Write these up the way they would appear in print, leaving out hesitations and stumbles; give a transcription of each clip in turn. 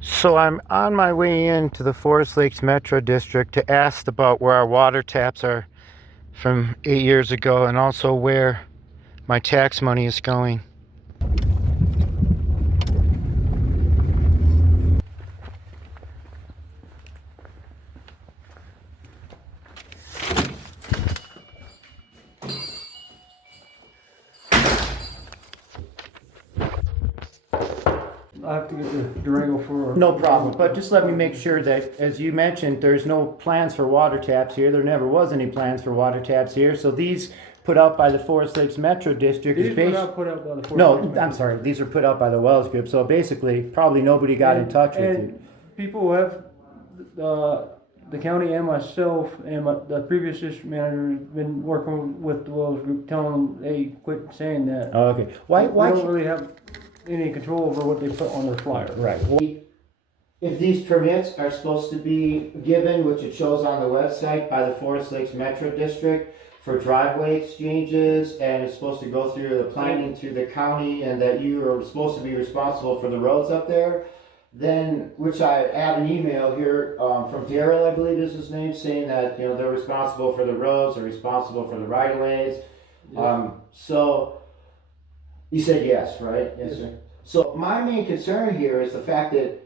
So I'm on my way into the Forest Lakes Metro District to ask about where our water taps are from 8 years ago and also where my tax money is going. I have to get the Durango for. No problem, but just let me make sure that, as you mentioned, there's no plans for water taps here. There never was any plans for water taps here. So these put out by the Forest Lakes Metro District These were not put out by the Forest Lakes No, Metro. I'm sorry. These are put out by the Wells Group. So basically, probably nobody got in touch with you. And people have, the county and myself and the previous district manager has been working with the Wells Group, telling them, hey, quit saying that. Oh, okay. Why? We don't really have any control over what they put on their flyer. Right. If these permits are supposed to be given, which it shows on the website, by the Forest Lakes Metro District for driveway exchanges, and it's supposed to go through the planning through the county, and that you are supposed to be responsible for the roads up there, then, which I have an email here from Daryl, I believe is his name, saying that, you know, they're responsible for the roads, they're responsible for the right-of-ways. Yes. So, you said yes, right? Yes. Sir. So my main concern here is the fact that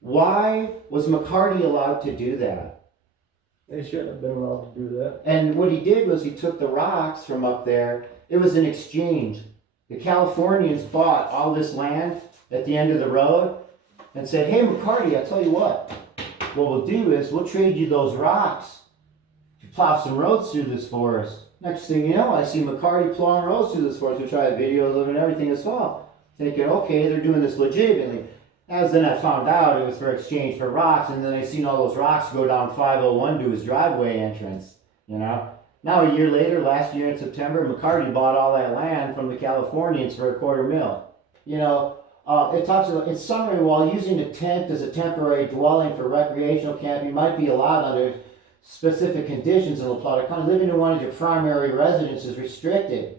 why was McCarty allowed to do that? They shouldn't have been allowed to do that. And what he did was he took the rocks from up there. It was an exchange. The Californians bought all this land at the end of the road and said, hey, McCarty, I tell you what we'll do is we'll trade you those rocks to plow some roads through this forest. Next thing you know, I see McCarty plowing roads through this forest, which I have videos of and everything as well. Thinking, okay, they're doing this legitimately. As then I found out it was for exchange for rocks, and then I seen all those rocks go down 501 to his driveway entrance, you know. Now a year later, last year in September, McCarty bought all that land from the Californians for $250,000. You know, it talks about, in summary, while using a tent as a temporary dwelling for recreational camping might be allowed under specific conditions in La Plata County, living in one of your primary residences is restricted.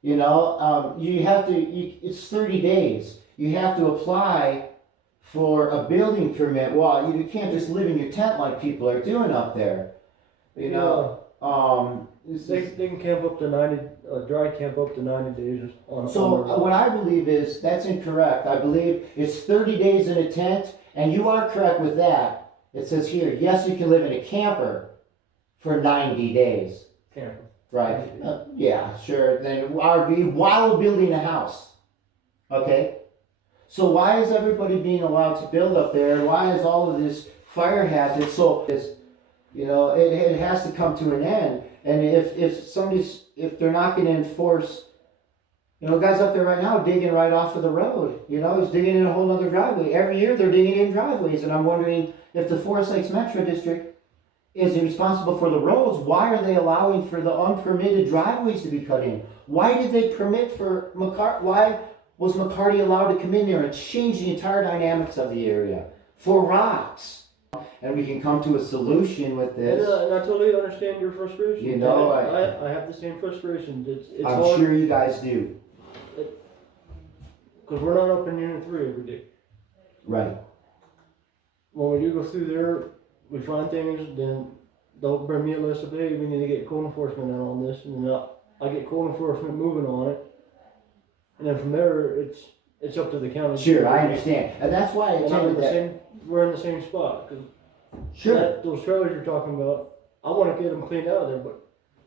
You know, you have to, it's 30 days. You have to apply for a building permit. Well, you can't just live in your tent like people are doing up there. You know, They can camp up to 90, dry camp up to 90 days on. So what I believe is that's incorrect. I believe it's 30 days in a tent, and you are correct with that. It says here, yes, you can live in a camper for 90 days. Camper. Right. Yeah, sure. Then RV while building a house. Okay. So why is everybody being allowed to build up there? Why is all of this fire hazard? So you know, it has to come to an end. And if they're not going to enforce, you know, guys up there right now digging right off of the road. You know, he's digging in a whole other driveway. Every year they're digging in driveways, and I'm wondering if the Forest Lakes Metro District is responsible for the roads. Why are they allowing for the unpermitted driveways to be cut in? Why did they permit for McCarty? Why was McCarty allowed to come in there and change the entire dynamics of the area for rocks? And we can come to a solution with this. And I totally understand your frustration. You know, I have the same frustration. It's I'm hard, sure you guys do. because we're not up in Unit 3 every day. Right. When we do go through there, we find things, then they'll bring me a list of, hey, we need to get code enforcement out on this, and then I get code enforcement moving on it. And then from there, it's up to the county. Sure, I understand. And that's why I And tell you that. we're in the same spot, because Sure. those trailers you're talking about, I want to get them cleaned out of there, but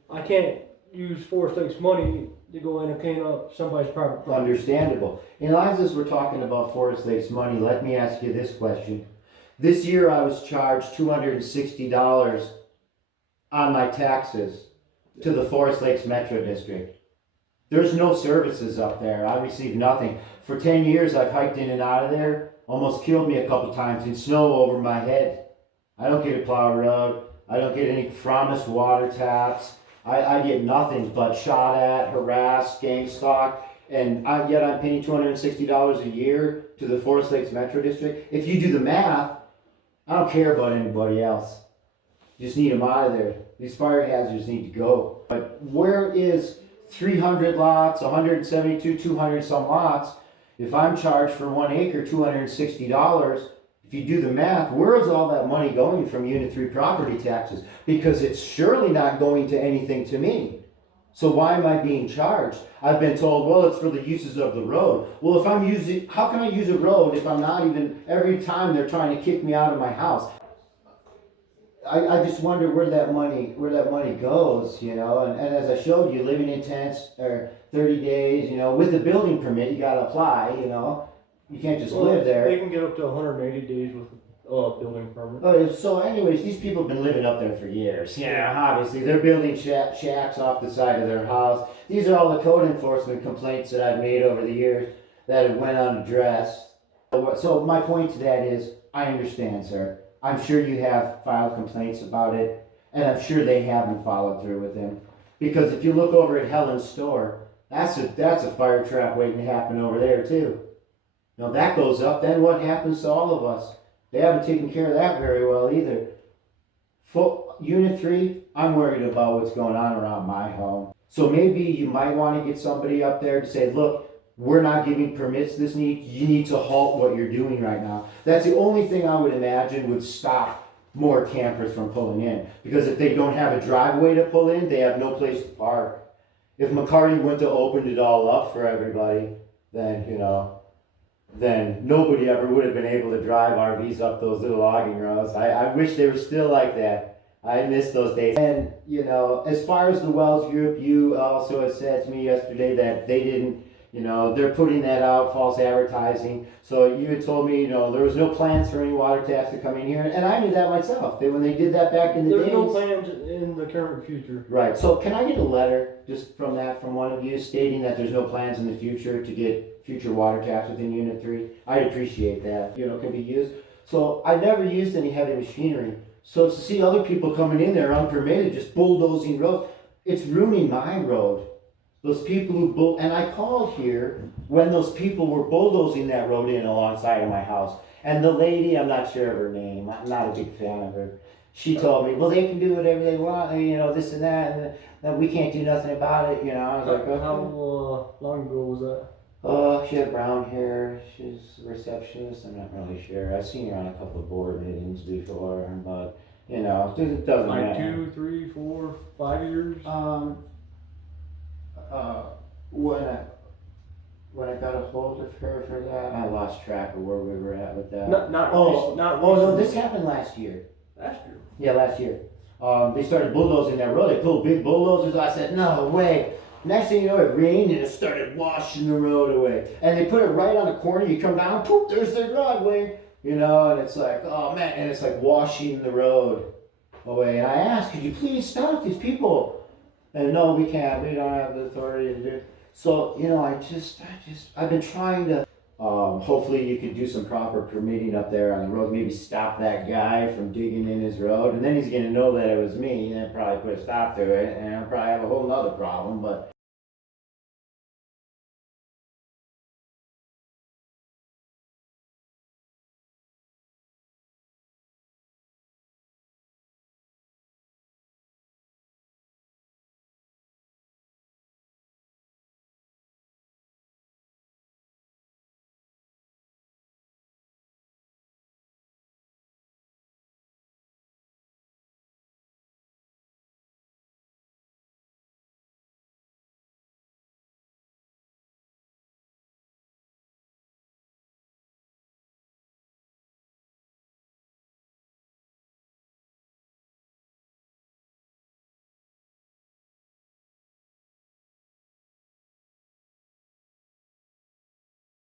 I can't use Forest Lakes money to go in and clean up somebody's private property. Understandable. And as we're talking about Forest Lakes money, let me ask you this question. This year I was charged $260 on my taxes to the Forest Lakes Metro District. There's no services up there. I received nothing. For 10 years I've hiked in and out of there. Almost killed me a couple times in snow over my head. I don't get a plow road. I don't get any promised water taps. I get nothing but shot at, harassed, gang stalked, and yet I'm paying $260 a year to the Forest Lakes Metro District. If you do the math, I don't care about anybody else. Just need them out of there. These fire hazards need to go. But where is 300 lots, 172, 200 some lots? If I'm charged for 1 acre $260, if you do the math, where is all that money going from Unit 3 property taxes? Because it's surely not going to anything to me. So why am I being charged? I've been told, well, it's for the uses of the road. Well, if I'm using, how can I use a road if I'm not even, every time they're trying to kick me out of my house? I just wonder where that money goes, you know, and as I showed you, living in tents or 30 days, you know, with the building permit, you gotta apply, you know. You can't just live there. They can get up to 180 days with a building permit. So anyways, these people have been living up there for years. Yeah, obviously. They're building shacks off the side of their house. These are all the code enforcement complaints that I've made over the years that have went unaddressed. So my point to that is, I understand, sir. I'm sure you have filed complaints about it, and I'm sure they haven't followed through with him. Because if you look over at Helen's store, that's a fire trap waiting to happen over there too. Now that goes up, then what happens to all of us? They haven't taken care of that very well either. Unit 3, I'm worried about what's going on around my home. So maybe you might want to get somebody up there to say, look, we're not giving permits this need. You need to halt what you're doing right now. That's the only thing I would imagine would stop more campers from pulling in. Because if they don't have a driveway to pull in, they have no place to park. If McCarty went to open it all up for everybody, then, you know, then nobody ever would have been able to drive RVs up those little logging roads. I wish they were still like that. I miss those days. And, you know, as far as the Wells Group, you also had said to me yesterday that they didn't, you know, they're putting that out, false advertising. So you had told me, you know, there was no plans for any water taps to come in here. And I knew that myself. When they did that back in the days. There's no plans in the current future. Right. So can I get a letter just from one of you stating that there's no plans in the future to get future water taps within Unit 3? I'd appreciate that. You know, can be used. So I never used any heavy machinery. So to see other people coming in there unpermitted, just bulldozing roads, it's ruining my road. Those people who and I called here when those people were bulldozing that road in alongside of my house. And the lady, I'm not sure of her name, I'm not a big fan of her. She told me, well, they can do whatever they want, you know, this and that, and we can't do nothing about it, you know. I was like, okay. How long ago was that? She had brown hair. She's a receptionist. I'm not really sure. I've seen her on a couple of board meetings before, but you know, it doesn't like matter. 2, 3, 4, 5 years. When I got a hold of her for that, I lost track of where we were at with that. Not no, this happened last year. Last year. Yeah, last year. They started bulldozing that road. They pulled big bulldozers. I said, no way. Next thing you know, it rained and it started washing the road away. And they put it right on the corner. You come down, poof, there's their driveway. You know, and it's like, oh man, and it's like washing the road away. And I asked, could you please stop these people? And no, we can't. We don't have the authority to do it. So, you know, I've been trying to, hopefully you could do some proper permitting up there on the road. Maybe stop that guy from digging in his road. And then he's going to know that it was me and probably put a stop to it. And I'll probably have a whole nother problem. But